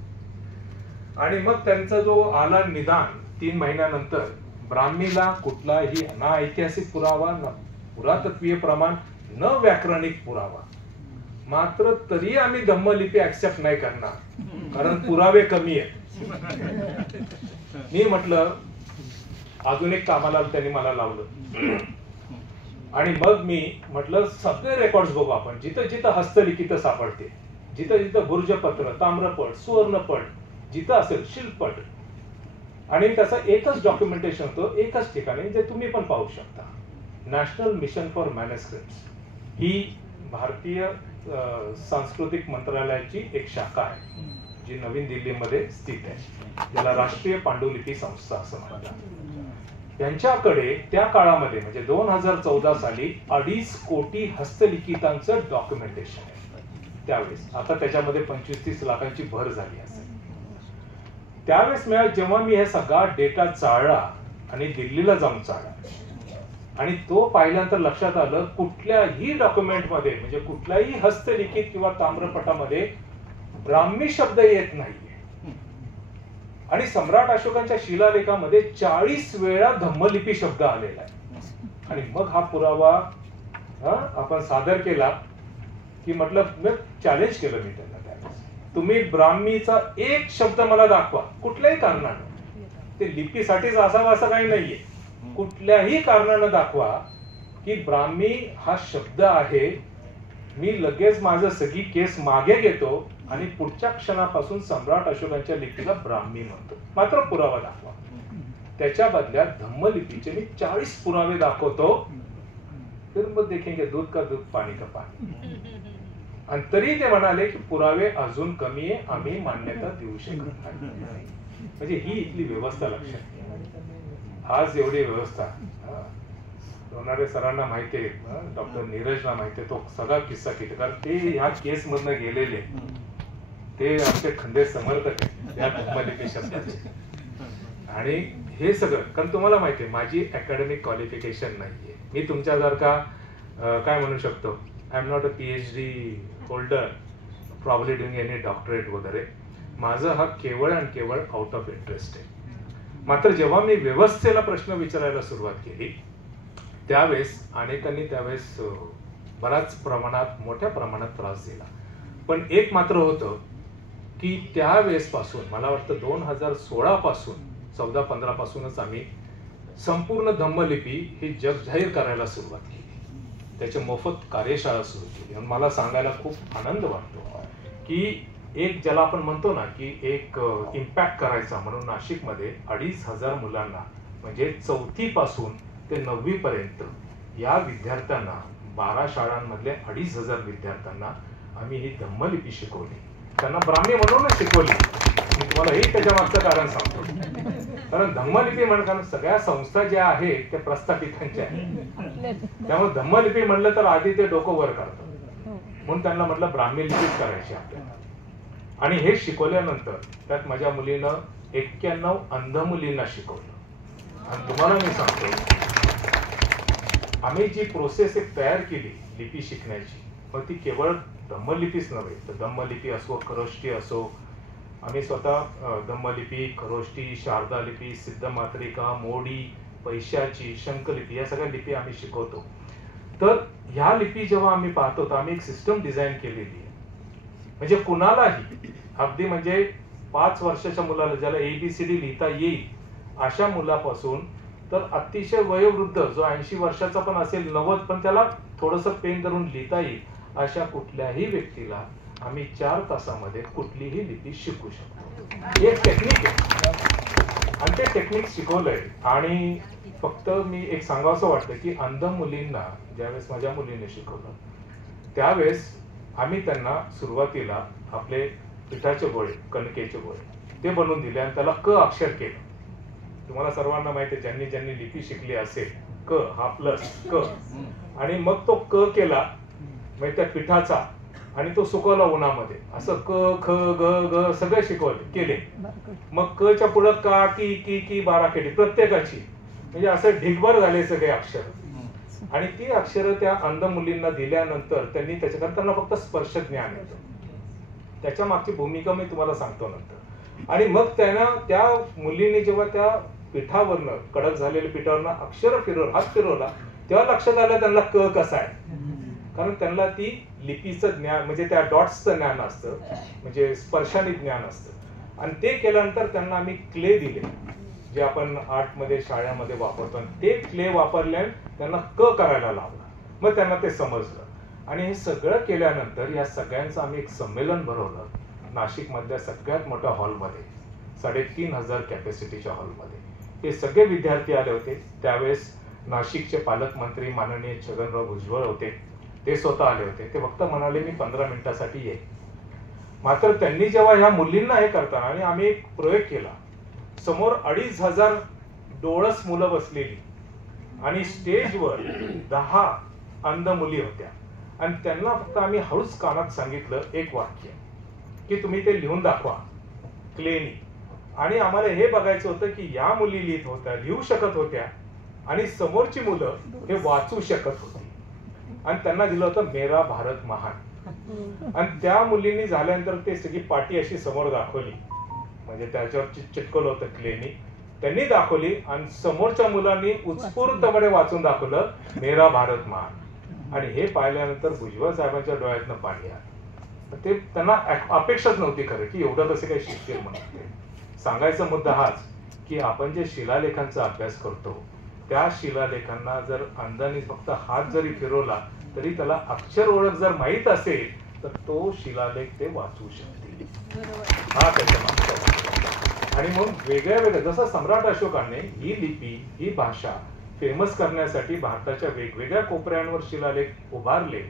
आणि मग त्यांचा जो आला निदान 3 महिन्यानंतर, ब्राह्मीला कुठलाही ना ऐतिहासिक पुरावा, ना पुरातत्वीय प्रमाण, न व्याकरणिक पुरावा. मात्र तरी आम्ही धम्मलिपी ऍक्सेप्ट नाही करणार कारण पुरावे कमी आहेत. मी म्हटलं अजून एक कामाला त्यांनी मला लावलं, आणि मग मी म्हटलं सगळे रेकॉर्ड्स बघू आपण, जिथं जिथं हस्तलिखित सापडते, जिथं जिथं भुर्जपत्र, ताम्रपट, सुवर्णपट जिथं असेल, शिल्पपट, आणि त्याचं एकच डॉक्युमेंटेशन होतं एकाच ठिकाणी, जे तुम्ही पण पाहू शकता. नॅशनल मिशन फॉर मॅन्युस्क्रिप्ट्स ही भारतीय सांस्कृतिक मंत्रालयाची एक शाखा आहे जी नवीन दिल्लीमध्ये स्थित आहे, ज्याला राष्ट्रीय पांडुलिपी संस्था असं म्हणतात. त्यांच्याकडे त्या काळामध्ये म्हणजे 2014 साली 2.5 कोटी हस्तलिखितांचं डॉक्युमेंटेशन आहे त्यावेळेस. आता त्याच्यामध्ये 25-30 लाखांची भर झाली असेल. त्यावेळेस जेव्हा मी हे सगळा डेटा चाळला आणि दिल्लीला जाऊन चाळला, आणि तो पाहिल्यानंतर लक्षात आलं कुठल्याही डॉक्युमेंट मध्ये म्हणजे कुठल्याही हस्तलिखित किंवा ताम्रपटामध्ये ब्राह्मी शब्द येत नाहीये. आणि सम्राट अशोकांच्या शिलालेखामध्ये 40 वेळा धम्मलिपी शब्द आलेला आहे. आणि मग हा पुरावा आपण सादर केला की म्हटलं चॅलेंज केलं मी त्यांना त्यावेळेस, तुम्ही ब्राह्मीचा एक शब्द मला दाखवा कुठल्याही कारणानं, ते लिपीसाठीच असावं असं काही नाहीये, कुठल्याही कारणानं दाखवा की ब्राह्मी हा शब्द आहे. मी लगेच माझं सगळी केस मागे घेतो आणि पुढच्या क्षणापासून सम्राट अशोकांच्या लिपीला ब्राह्मी म्हणतो. मात्र पुरावा दाखवा. त्याच्या बदल्यात धम्मलिपीचे मी 40 पुरावे दाखवतो, फिर मग देखेंगे दूध का दूध पाणी का पाणी. आणि तरी ते म्हणाले की पुरावे अजून कमी आहे, आम्ही मान्यता देऊ शकत नाही. म्हणजे ही इथली व्यवस्था लक्षात घ्या. आज एवढी व्यवस्था लोणारे सरांना माहिती आहे, डॉक्टर नीरजला माहिती आहे, तो सगळा किस्सा किती, कारण ते ह्या केस मधनं गेलेले, ते आमचे खंदे समर्थक आहेत त्या धम्मलिपी शब्दाचे. आणि हे सगळं कारण तुम्हाला माहिती आहे माझी अकॅडमिक क्वालिफिकेशन नाहीये. मी तुमच्यासारखा काय म्हणू शकतो, I am not a PhD holder probably doing any doctorate वगैरे. माझं हा केवळ आणि केवळ आउट ऑफ इंटरेस्ट आहे. मात्र जेव्हा मी व्यवस्थेला प्रश्न विचारायला सुरुवात केली त्यावेळेस अनेकांनी त्यावेळेस बऱ्याच प्रमाणात मोठ्या प्रमाणात त्रास दिला. पण एक मात्र होतं की त्यावेळेस पासून मला वाटतं 2016 पासून 14-15 पासूनच आम्ही संपूर्ण धम्मलिपी ही जगजाहीर करायला सुरुवात केली. त्याच्या मोफत कार्यशाळा सुरू केली. आणि मला सांगायला खूप आनंद वाटतो की एक ज्याला आपण म्हणतो ना की एक इम्पॅक्ट करायचा म्हणून नाशिकमध्ये 2,500 मुलांना म्हणजे 4थी पासून ते 9वी पर्यंत या विद्यार्थ्यांना 12 शाळांमधल्या 2,500 विद्यार्थ्यांना आम्ही ही धम्मलिपी शिकवली. त्यांना ब्राह्मी म्हणूनच शिकवली. मी तुम्हाला हे त्याच्या मागचं कारण सांगतो. कारण धम्मलिपी म्हणताना सगळ्या संस्था ज्या आहेत त्या प्रस्थापितांच्या आहेत. त्यामुळे धम्मलिपी म्हणलं तर आधी ते डोकं वर करतात. म्हणून त्यांना म्हटलं ब्राह्मी लिपीच करायची आपल्याला. आणि हे शिकवल्यानंतर त्यात माझ्या मुलीनं 91 अंध मुलींना शिकवलं. आणि तुम्हाला मी सांगतो आम्ही जी प्रोसेस एक तयार केली लिपी शिकण्याची, मग ती केवळ धम्मलिपीच नव्हे तर धम्मलिपी असो, खरोष्टी असो, आम्ही स्वतः धम्मलिपी, खरोष्टी, शारदा लिपी, सिद्धमात्रिका, मोडी, पैशाची, शंखलिपी या सगळ्या लिपी आम्ही शिकवतो. तर ह्या लिपी जेव्हा आम्ही पाहतो तर आम्ही एक सिस्टम डिझाईन केलेली आहे. म्हणजे कुणालाही अगदी म्हणजे 5 वर्षाच्या मुलाला ज्याला ABCD लिहिता येईल अशा मुलापासून तर अतिशय वयोवृद्ध जो 80 वर्षाचा पण असेल, 90 पण त्याला थोडंसं पेन धरून लिहिता येईल अशा कुठल्याही व्यक्तीला आम्ही 4 तासामध्ये कुठलीही लिपी शिकू शकतो. हे टेक्निक आहे आणि ते टेक्निक शिकवलंय. आणि फक्त मी एक सांगावंसं वाटतं की अंध मुलींना ज्यावेळेस माझ्या मुलीने शिकवलं त्यावेळेस आम्ही त्यांना सुरुवातीला आपले पिठाचे गोळे, कणकेचे गोळे ते बनवून दिले आणि त्याला क अक्षर केलं. तुम्हाला सर्वांना माहिती आहे ज्यांनी ज्यांनी लिपी शिकली असेल, क हा प्लस क. आणि मग तो क केला म्हणजे त्या पिठाचा आणि तो सुकवला उन्हामध्ये. असं क ख ग ग सगळे शिकवले केले. मग क च्या पुढे का की की की 12 केली प्रत्येकाची. म्हणजे असं ढिगभर झाले सगळे अक्षर. आणि ती अक्षरं त्या अंध मुलींना दिल्यानंतर त्यांनी त्याच्याकडे त्यांना फक्त स्पर्श ज्ञान येतं. त्याच्या मागची भूमिका मी तुम्हाला सांगतो नंतर. आणि मग त्यांना त्या मुलीने जेव्हा त्या पिठावरनं कडक झालेल्या पिठावरनं अक्षर हात फिरवला तेव्हा लक्षात आलं त्यांना क कसा आहे. कारण त्यांना ती लिपीचं ज्ञान म्हणजे त्या डॉट्सचं ज्ञान असतं, म्हणजे स्पर्शाने ज्ञान असतं. आणि ते केल्यानंतर त्यांना आम्ही क्ले दिले जे आपण आर्टमध्ये शाळेमध्ये वापरतो. ते क्ले वापरल्याने त्यांना क करायला लावला. मग त्यांना ते समजलं. आणि हे सगळं केल्यानंतर या सगळ्यांचं आम्ही एक संमेलन भरवलं नाशिक मधल्या सगळ्यात मोठ्या हॉलमध्ये, 3,500 कॅपॅसिटीच्या हॉलमध्ये. हे सगळे विद्यार्थी आले होते. त्यावेळेस नाशिकचे पालकमंत्री माननीय छगनराव भुजबळ होते, ते स्वतः आले होते. ते फक्त म्हणाले मी 15 मिनिटासाठी येईल. मात्र त्यांनी जेव्हा ह्या मुलींना हे करताना आणि आम्ही एक प्रयोग केला, समोर 2,500 डोळस मुलं बसलेली आणि स्टेजवर 10 अंध मुली होत्या. आणि त्यांना फक्त आम्ही हळूच कानात सांगितलं एक वाक्य की तुम्ही ते लिहून दाखवा क्लेनी. आणि आम्हाला हे बघायचं होतं की या मुली लिहित होत्या, लिहू शकत होत्या आणि समोरची मुलं हे वाचू शकत होती. आणि त्यांना दिलं होतं मेरा भारत महान. आणि त्या मुलींनी झाल्यानंतर ते सगळी पाटी अशी समोर दाखवली, म्हणजे त्याच्यावर चिटकवलं होतं क्लेनी. त्यांनी दाखवली आणि समोरच्या मुलांनी उत्स्फूर्तपणे वाचून दाखवलं मेरा भारत महान. आणि हे पाहिल्यानंतर भुजबळ साहेबांच्या डोळ्यातनं पाणी आलं. ते त्यांना अपेक्षाच नव्हती खरं की एवढं कसे काही शिकतील म्हणून. सांगायचा मुद्दा हाच की आपण जे शिलालेखांचा अभ्यास करतो त्या शिलालेखांना जर अंधाने फक्त हात जरी फिरवला तरी त्याला अक्षर ओळख जर माहीत असेल तर तो शिलालेख ते वाचू शकतील. हा त्याच्या मागचा उद्देश. आणि मग वेगळ्या वेगळ्या जसं सम्राट अशोकाने ही लिपी ही भाषा फेमस करण्यासाठी भारताच्या वेगवेगळ्या कोपऱ्यांवर शिलालेख उभारले,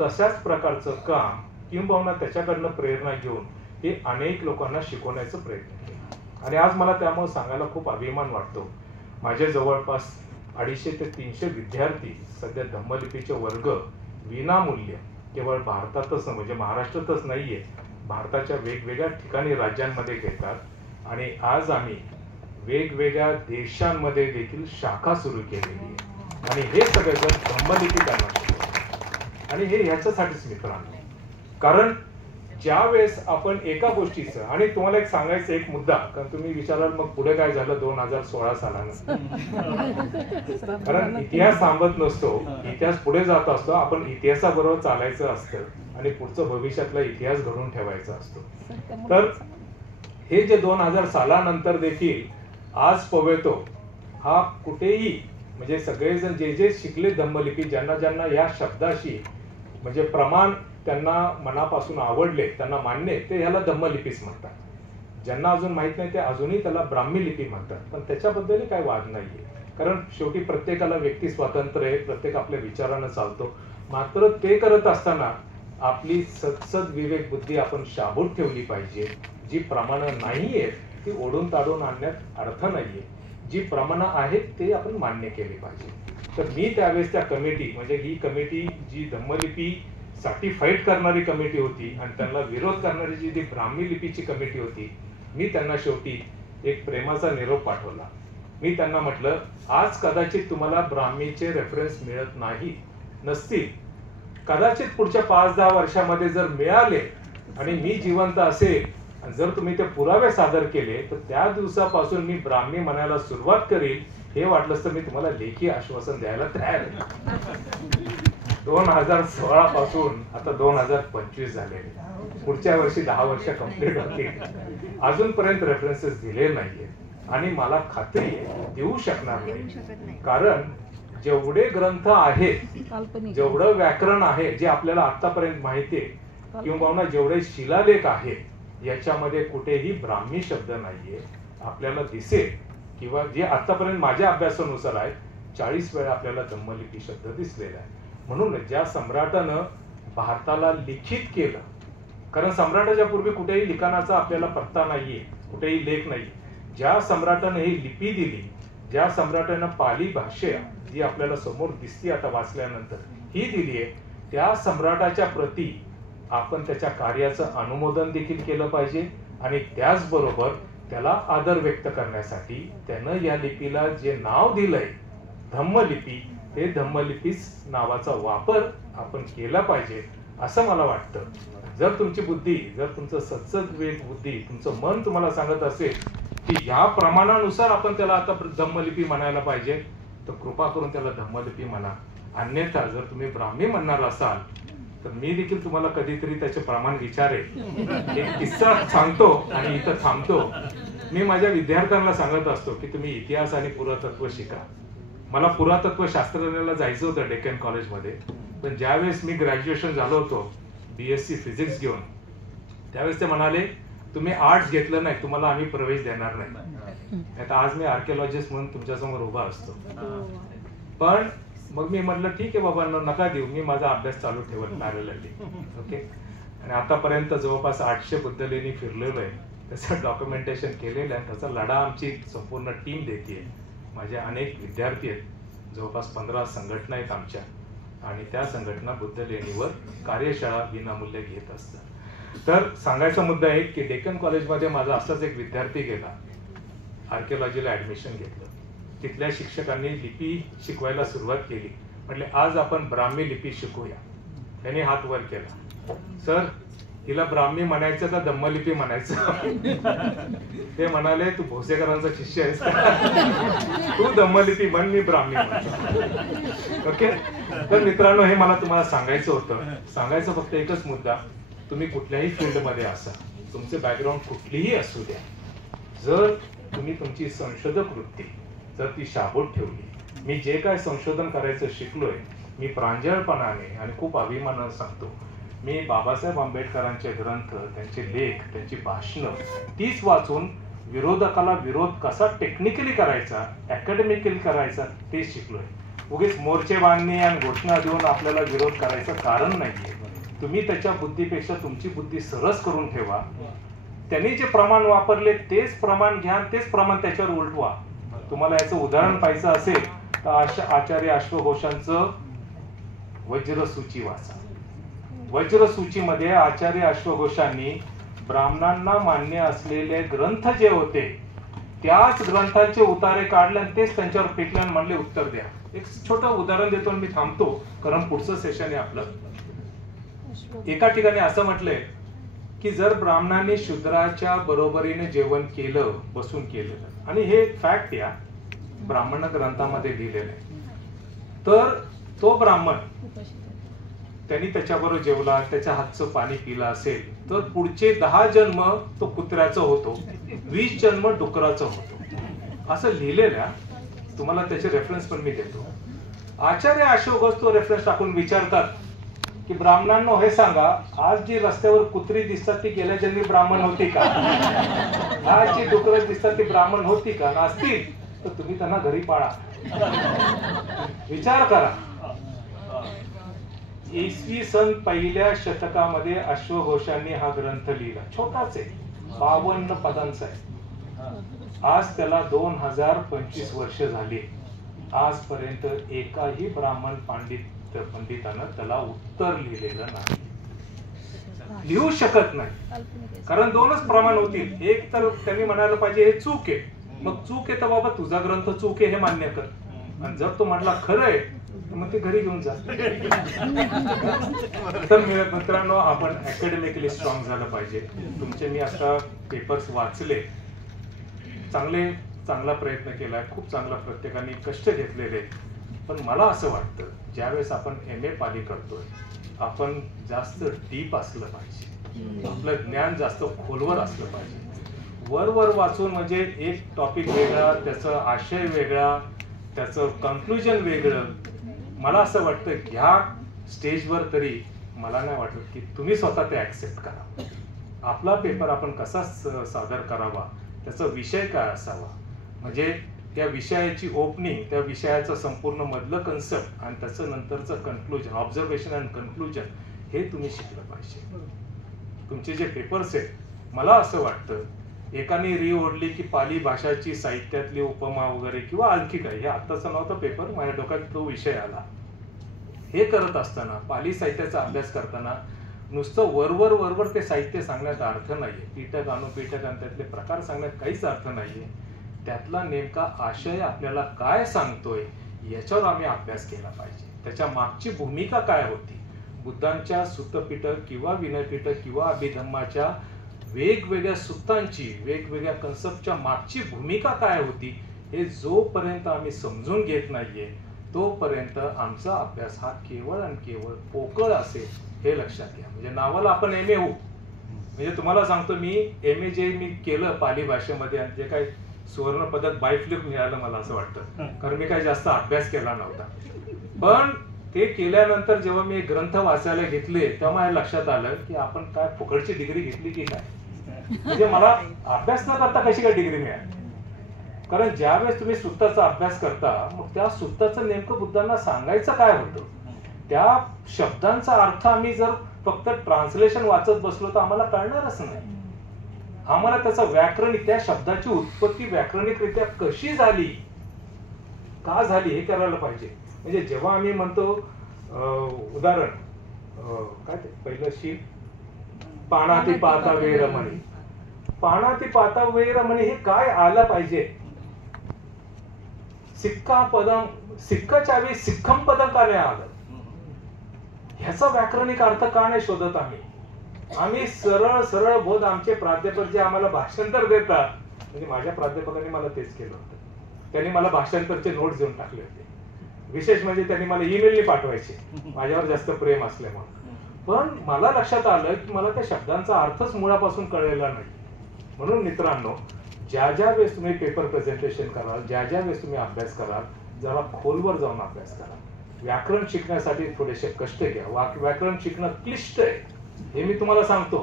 तशाच प्रकारचं काम किंबहुना त्याच्याकडनं प्रेरणा घेऊन हे अनेक लोकांना शिकवण्याचा प्रयत्न केला. आणि आज मला त्यामुळे सांगायला खूप अभिमान वाटतो. माझे जवळपास 250 ते 300 विद्यार्थी सध्या धम्मलिपीचे वर्ग विनामूल्य केवळ भारतातच म्हणजे महाराष्ट्रातच नाहीये, भारताच्या वेगवेगळ्या ठिकाणी राज्यांमध्ये घेतात. आणि आज आम्ही वेगवेगळ्या देशांमध्ये देखील शाखा सुरू केलेली आहे. आणि हे सगळेजण धम्मलिपी त्यांना शिकवतात. आणि हे ह्याच्यासाठीच मित्रांनो, कारण ज्या वेळेस आपण एका गोष्टीचं, आणि तुम्हाला एक सांगायचं एक मुद्दा, कारण तुम्ही विचाराल मग पुढे काय झालं 2016 सालानंतर. कारण इतिहास थांबत नसतो, इतिहास पुढे जात असतो. आपण इतिहासाबरोबर चालायचं असतं आणि पुढचं भविष्यातला इतिहास घडून ठेवायचा असतो. तर हे जे 2000 सालानंतर देखील आज पवेतो हा कुठेही म्हणजे सगळेजण जे जे शिकले धम्मलिपी, ज्यांना ज्यांना या शब्दाशी म्हणजे प्रमाण त्यांना मनापासून आवडले, त्यांना मान्य, ते ह्याला धम्मलिपीच म्हणतात. ज्यांना अजून माहित नाही ते अजूनही त्याला ब्राह्मी लिपी म्हणतात. पण त्याच्याबद्दलही काही वाद नाहीये, कारण शेवटी प्रत्येकाला व्यक्ती स्वातंत्र्य आहे, प्रत्येक आपल्या विचारानं चालतो. मात्र ते करत असताना आपली सदसद विवेक बुद्धी आपण शाबूत ठेवली पाहिजे. जी प्रमाणं नाहीये ती ओढून ताडून आणण्यात अर्थ नाहीये, जी प्रमाणं आहेत ते आपण मान्य केली पाहिजे. तर मी त्यावेळेस त्या कमिटी, म्हणजे ही कमिटी जी धम्मलिपी साठी फाईट करणारी कमिटी होती आणि त्यांना विरोध करणारी जी ब्राह्मी लिपीची कमिटी होती, मी त्यांना शेवटी एक प्रेमाचा निरोप पाठवला. मी त्यांना म्हटलं, आज कदाचित तुम्हाला ब्राह्मीचे रेफरन्स मिळत नाही नसतील, कदाचित पुढच्या 5-10 वर्षामध्ये जर मिळाले आणि मी जिवंत असेल आणि जर तुम्ही ते पुरावे सादर केले तर त्या दिवसापासून मी ब्राह्मी म्हणायला सुरुवात करील. हे वाटलंच तर मी तुम्हाला लेखी आश्वासन द्यायला तयार आहे. 2016 पासून आता 2025 झाले, पुढच्या वर्षी 10 वर्ष कंप्लीट होतील. अजूनपर्यंत रेफरन्सेस दिले नाहीये आणि मला खात्री देऊ शकणार नाही. कारण जेवढे ग्रंथ आहेत, जेवढं व्याकरण आहे जे आपल्याला आतापर्यंत माहिती आहे, किंवा जेवढे शिलालेख आहेत, याच्यामध्ये कुठेही ब्राह्मी शब्द नाहीये. आपल्याला दिसेल किंवा जे आतापर्यंत माझ्या अभ्यासानुसार आहे 40 वेळा आपल्याला धम्मलिपी शब्द दिसलेला आहे. म्हणून ज्या सम्राटानं भारताला लिखित केलं, कारण सम्राटाच्या पूर्वी कुठेही लिखाणाचा आपल्याला पत्ता नाहीये, कुठेही लेख नाही. ज्या सम्राटानं ही लिपी दिली, ज्या सम्राटानं पाली भाषा जी आपल्याला समोर दिसते आता वाचल्यानंतर ही दिली आहे, त्या सम्राटाच्या प्रती आपण त्याच्या कार्याचं अनुमोदन देखील केलं पाहिजे. आणि त्याचबरोबर त्याला आदर व्यक्त करण्यासाठी त्यानं या लिपीला जे नाव दिलंय धम्मलिपी, हे धम्मलिपीच नावाचा वापर आपण केला पाहिजे असं मला वाटतं. जर तुमची बुद्धी, जर तुमचं सत्सद विवेक बुद्धी, तुमचं मन तुम्हाला सांगत असेल की ह्या प्रमाणानुसार आपण त्याला आता धम्मलिपी म्हणायला पाहिजे, तर कृपा करून त्याला धम्मलिपी म्हणा. अन्यथा जर तुम्ही ब्राह्मी म्हणणार असाल तर मी देखील तुम्हाला कधीतरी त्याचे प्रमाण विचारेल. एक किस्सा सांगतो आणि इथं थांबतो. मी माझ्या विद्यार्थ्यांना सांगत असतो की तुम्ही इतिहास आणि पुरातत्व शिका. मला पुरातत्व शास्त्रज्ञाला जायचं होतं डेक्कन कॉलेजमध्ये, पण ज्यावेळेस मी ग्रॅज्युएशन झालो होतो BSc फिजिक्स घेऊन, त्यावेळेस ते म्हणाले तुम्ही आर्ट्स घेतलं नाही, तुम्हाला आम्ही प्रवेश देणार नाही. आता आज मी आर्किओलॉजिस्ट म्हणून तुमच्यासमोर उभा असतो. पण मग मी म्हटलं ठीक आहे बाबा, नका देऊ, मी माझा अभ्यास चालू ठेवत पॅरलली. ओके. आणि आतापर्यंत जवळपास 800 बुद्धलेणी फिरलेलो आहे, त्याचं डॉक्युमेंटेशन केलेलं आहे. त्याचा लढा आमची संपूर्ण टीम देते. माझे अनेक विद्यार्थी आहेत, जवळपास 15 संघटना आहेत आमच्या, आणि त्या संघटना बुद्धलेणीवर कार्यशाळा विनामूल्य घेत असतात. तर सांगायचा मुद्दा आहे की डेक्कन कॉलेजमध्ये माझा असाच एक विद्यार्थी गेला, आर्किओलॉजीला ऍडमिशन घेतलं. तिथल्या शिक्षकांनी लिपी शिकवायला सुरुवात केली. म्हटले आज आपण ब्राह्मी लिपी शिकूया. त्यांनी हात वर केला, सर हिला ब्राह्मी म्हणायचं का धम्मलिपी म्हणायचं? ते म्हणाले तू भोसेकरांचा शिष्य आहेस का? तू धम्मलिपी म्हण, मी ब्राह्मी म्हणतो. ओके. तर मित्रांनो, हे मला तुम्हाला सांगायचं होतं. सांगायचं फक्त एकच मुद्दा, तुम्ही कुठल्याही फील्डमध्ये असा, तुमचे बॅकग्राऊंड कुठलीही असू द्या, जर तुम्ही तुमची संशोधक वृत्ती जर ती शाबूत ठेवली, मी जे काय संशोधन करायचं शिकलोय, मी प्रांजळपणाने आणि खूप अभिमानाने सांगतो मी बाबासाहेब आंबेडकरांचे ग्रंथ, त्यांचे लेख, त्यांची भाषणं तीच वाचून विरोधकाला विरोध कसा टेक्निकली करायचा, अकॅडमिकली करायचा ते शिकलोय. उगीच मोर्चे बांधणी आणि घोषणा देऊन आपल्याला विरोध करायचं कारण नाहीये. तुम्ही त्याच्या बुद्धीपेक्षा तुमची बुद्धी सरस करून ठेवा. त्यांनी जे प्रमाण वापरले तेच प्रमाण घ्या, तेच प्रमाण त्याच्यावर उलटवा. तुम्हाला याचं उदाहरण पाहिजे असेल तर आचार्य अश्वघोषांचं वज्रसूची वाचा. वज्रसूचीमध्ये आचार्य अश्वघोषांनी ब्राह्मणांना मान्य असलेले ग्रंथ जे होते त्याच ग्रंथांचे उतारे काढले आणि तेच त्यांच्यावर फेकले आणि म्हणले उत्तर द्या. एक छोटं उदाहरण देतो आणि मी थांबतो, कारण पुढचं सेशन आहे आपलं. एका ठिकाणी असं म्हटलंय की जर ब्राह्मणांनी शूद्राच्या बरोबरीने जेवण केलं, बसून केलं, आणि हे फॅक्ट या ब्राह्मण ग्रंथामध्ये लिहिलेलं आहे, तर तो ब्राह्मण त्यांनी त्याच्याबरोबर जेवला, त्याच्या हातचं पाणी पिलं असेल तर पुढचे 10 जन्म तो कुत्र्याचं होतो, 20 जन्म डुकराचं होतो, असं लिहिलेल्या. तुम्हाला त्याचे रेफरन्स पण मी देतो. आचार्य अश्वघोष तो रेफरन्स टाकून विचारतात की ब्राह्मणांनो हे सांगा, आज जी रस्त्यावर कुत्री दिसतात ती गेल्या जन्मी ब्राह्मण होती का? आज जी डुकरं दिसतात ती ब्राह्मण होती का? नसतील तर तुम्ही त्यांना घरी पाळा. विचार करा. इसवी सन पहिल्या शतकामध्ये अश्वघोषांनी हा ग्रंथ लिहिला. छोटाच आहे, 52 पदांचा आहे. आज त्याला 2025 वर्ष झाली. आजपर्यंत एकाही ब्राह्मण पंडितानं त्याला उत्तर लिहिलेलं नाही, लिहू शकत नाही. कारण 2च प्रमाण होतील. एक तर त्यांनी म्हणायला पाहिजे हे चूक आहे, मग चूक आहे तर बाबा तुझा ग्रंथ चूक आहे हे मान्य कर. आणि जर तो म्हटला खरं आहे मग ते घरी घेऊन जा. तर मित्रांनो, आपण अकॅडमिकली स्ट्रॉंग झालं पाहिजे. तुमचे मी आता पेपर्स वाचले, चांगला प्रयत्न केलाय, खूप चांगला प्रत्येकाने कष्ट घेतलेले. पण मला असं वाटतं ज्यावेळेस आपण MA पाली करतोय आपण जास्त डीप असलं पाहिजे, आपलं ज्ञान जास्त खोलवर असलं पाहिजे. वर वाचून म्हणजे एक टॉपिक वेगळा, त्याचा आशय वेगळा, त्याचं कन्क्लुजन वेगळं. मला असं वाटतं ह्या स्टेजवर तरी मला नाही वाटत की तुम्ही स्वतः ते ऍक्सेप्ट करा. आपला पेपर आपण कसा सादर करावा, त्याचा विषय काय असावा, म्हणजे त्या विषयाची ओपनिंग, त्या विषयाचं संपूर्ण मधलं कन्सेप्ट आणि त्याचं नंतरचं कन्क्लुजन, ऑब्झर्वेशन अँड कन्क्लुजन, हे तुम्ही शिकलं पाहिजे. तुमचे जे पेपर्स आहेत, मला असं वाटतं एकाने री ओढली की पाली भाषाची साहित्यातली उपमा वगैरे किंवा आणखी काही, हे आत्ताचा नव्हता पेपर, माझ्या डोक्यात तो विषय आला. हे करत असताना, पाली साहित्याचा अभ्यास करताना नुसतं वरवर ते साहित्य सांगण्याचा अर्थ नाहीये. कीटक अनुपीटक आणि त्यातले प्रकार सांगण्यात काहीच अर्थ नाहीये. त्यातला नेमका आशय आपल्याला काय सांगतोय याच्यावर आम्ही अभ्यास केला पाहिजे. त्याच्या मागची भूमिका काय होती, बुद्धांच्या सुत्तपिटक किंवा विनयपिटक किंवा अभिधम्माच्या वेगवेगळ्या सुत्तांची, वेगवेगळ्या कन्सेप्टच्या मागची भूमिका काय होती, हे जोपर्यंत आम्ही समजून घेत नाहीये तोपर्यंत आमचा अभ्यास हा केवळ आणि केवळ पोकळ असेल, हे लक्षात घ्या. म्हणजे नावाला आपण MA होऊ, म्हणजे तुम्हाला सांगतो मी MA जे मी केलं पाली भाषेमध्ये आणि जे काही सुवर्ण पदक बायफ्लिप मिळालं मला असं वाटतं, कारण मी काही जास्त अभ्यास केला नव्हता. पण ते केल्यानंतर जेव्हा मी ग्रंथ वाचायला घेतले तेव्हा माझ्या लक्षात आलं की आपण काय फुकटची डिग्री घेतली की काय. म्हणजे मला अभ्यास न करता कशी काय डिग्री मिळाली. कारण ज्यावेळेस तुम्ही सुत्ताचा अभ्यास करता, मग त्या सुत्ताचं नेमकं बुद्धांना सांगायचं काय होतं, त्या शब्दांचा अर्थ आम्ही जर फक्त ट्रान्सलेशन वाचत बसलो तर आम्हाला कळणारच नाही. आम्हाला त्याचा व्याकरणिक, त्या शब्दाची उत्पत्ती व्याकरणिकरित्या कशी झाली, का झाली, हे करायला पाहिजे. म्हणजे जेव्हा आम्ही म्हणतो उदाहरण काय ते पहिलं शील, पाणाती पाता वेरमणी, पाणाती पाता वेरमणी हे काय आलं पाहिजे. सिक्का पदम, सिक्काच्या वेळी सिक्खम पदम का नाही आलं, ह्याचा व्याकरणिक अर्थ का नाही शोधत आम्ही सरळ बोध. आमचे प्राध्यापक जे आम्हाला भाषांतर देतात, म्हणजे माझ्या प्राध्यापकांनी मला तेच केलं होतं, त्यांनी मला भाषांतरचे नोट्स देऊन टाकले होते. विशेष म्हणजे त्यांनी मला ईमेलनी पाठवायचे, माझ्यावर जास्त प्रेम असल्यामुळे. पण मला लक्षात आलं की मला त्या शब्दांचा अर्थच मुळापासून कळलेला नाही. म्हणून मित्रांनो, ज्या वेळेस तुम्ही पेपर प्रेझेंटेशन कराल, ज्या वेळेस तुम्ही अभ्यास कराल, जरा खोलवर जाऊन अभ्यास करा. व्याकरण शिकण्यासाठी थोडेसे कष्ट घ्या. व्याकरण शिकणं क्लिष्ट आहे हे मी तुम्हाला सांगतो,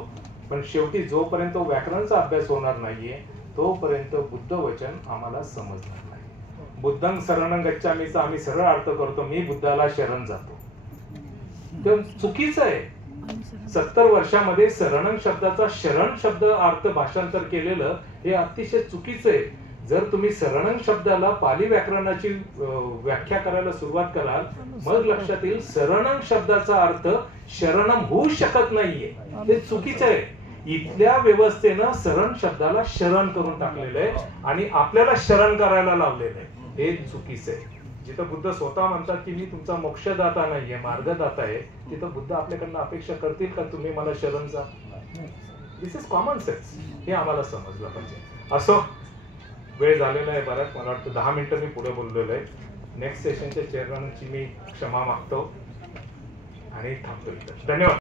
पण शेवटी जोपर्यंत व्याकरणाचा अभ्यास होणार नाहीये तोपर्यंत बुद्ध वचन आम्हाला समजणार नाही. बुद्धं शरणं गच्छामीचा आम्ही सरळ अर्थ करतो, मी बुद्धाला शरण जातो. ते चुकीचं आहे. 70 वर्षामध्ये शरणं शब्दाचा शरण शब्द अर्थ भाषांतर केलेलं हे अतिशय चुकीचं आहे. जर तुम्ही शरणं शब्दाला पाली व्याकरणाची व्याख्या करायला सुरुवात कराल, मग लक्षात येईल शरणं शब्दाचा अर्थ शरणम होऊ शकत नाहीये. ते चुकीचं आहे. इथल्या व्यवस्थेनं शरण शब्दाला शरण करून टाकलेलं आहे आणि आपल्याला शरण करायला लावलेलं आहे. हे चुकीचं आहे. जिथं बुद्ध स्वतः म्हणतात की मी तुमचा मोक्षदाता नाहीये, मार्गदाता आहे, तिथं बुद्ध आपल्याकडनं अपेक्षा करतील का तुम्ही मला शरण जा? दिस इज कॉमन सेन्स. हे आम्हाला समजलं पाहिजे. असो, वेळ झालेला आहे बराच. मला वाटतं 10 मिनिटं मी पुढे बोललेलो आहे. नेक्स्ट सेशनच्या चेअरमॅनची मी क्षमा मागतो आणि थांबतो इथं. धन्यवाद.